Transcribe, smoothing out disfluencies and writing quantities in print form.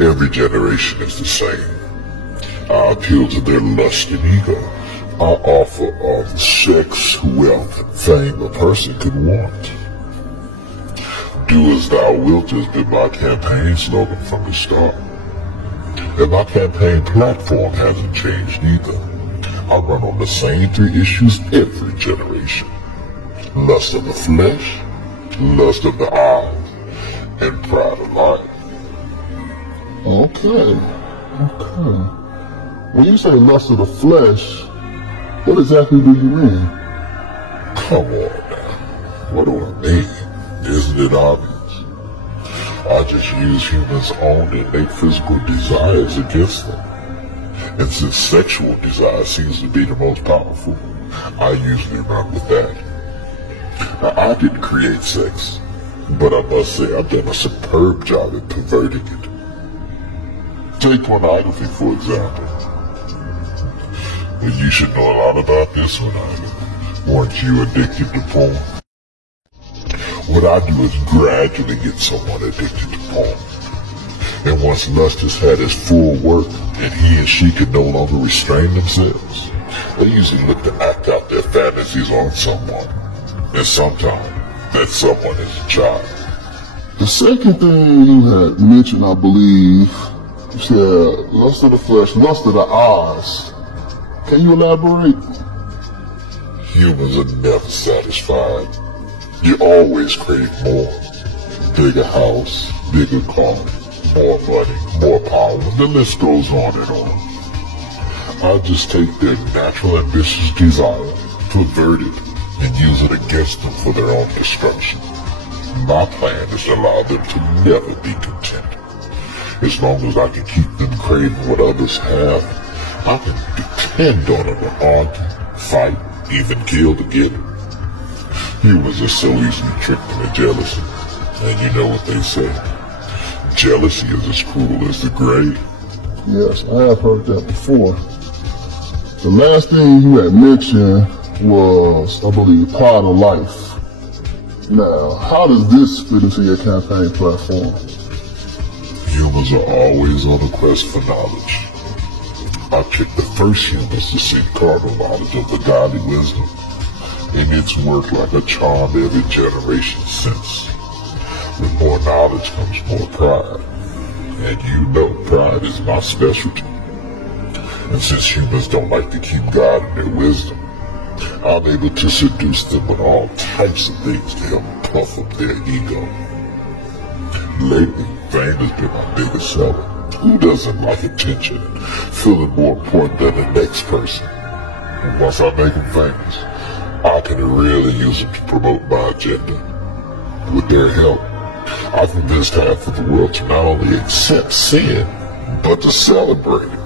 Every generation is the same. I appeal to their lust and ego. I offer sex, wealth, and fame a person could want. Do as thou wilt has been my campaign slogan from the start. And my campaign platform hasn't changed either. I run on the same three issues every generation. Lust of the flesh, lust of the eyes, and pride of life. Okay. When you say lust of the flesh, what exactly do you mean? Come on now. What do I mean? Isn't it obvious? I just use humans' own innate physical desires against them. And since sexual desire seems to be the most powerful, I usually run with that. Now, I didn't create sex, but I must say I've done a superb job at perverting it. Take pornography, for example. And you should know a lot about this one, Ida. Weren't you addicted to porn? What I do is gradually get someone addicted to porn. And once lust has had its full work and he and she can no longer restrain themselves, they usually look to act out their fantasies on someone. And sometimes that someone is a child. The second thing you had mentioned, I believe, you said lust of the flesh, lust of the eyes. Can you elaborate? Humans are never satisfied. You always crave more. Bigger house, bigger car, more money, more power. The list goes on and on. I just take their natural ambitious desire, pervert it, and use it against them for their own destruction. My plan is to allow them to never be content. As long as I can keep them craving what others have, I can depend on them to argue, fight, even kill to get it. Humans are so easily tricked into jealousy. And you know what they say. Jealousy is as cruel as the grave. Yes, I have heard that before. The last thing you had mentioned was, I believe, pride of life. Now, how does this fit into your campaign platform? Humans are always on a quest for knowledge. I picked the first humans to seek carnal knowledge of the godly wisdom, and it's worked like a charm every generation since. With more knowledge comes more pride, and you know pride is my specialty. And since humans don't like to keep God in their wisdom, I'm able to seduce them with all types of things to help puff up their ego. Lately, fame has been my biggest seller. Who doesn't like attention and feeling more important than the next person? And once I make them famous, I can really use them to promote my agenda. With their help, I convinced half of the world to not only accept sin, but to celebrate it.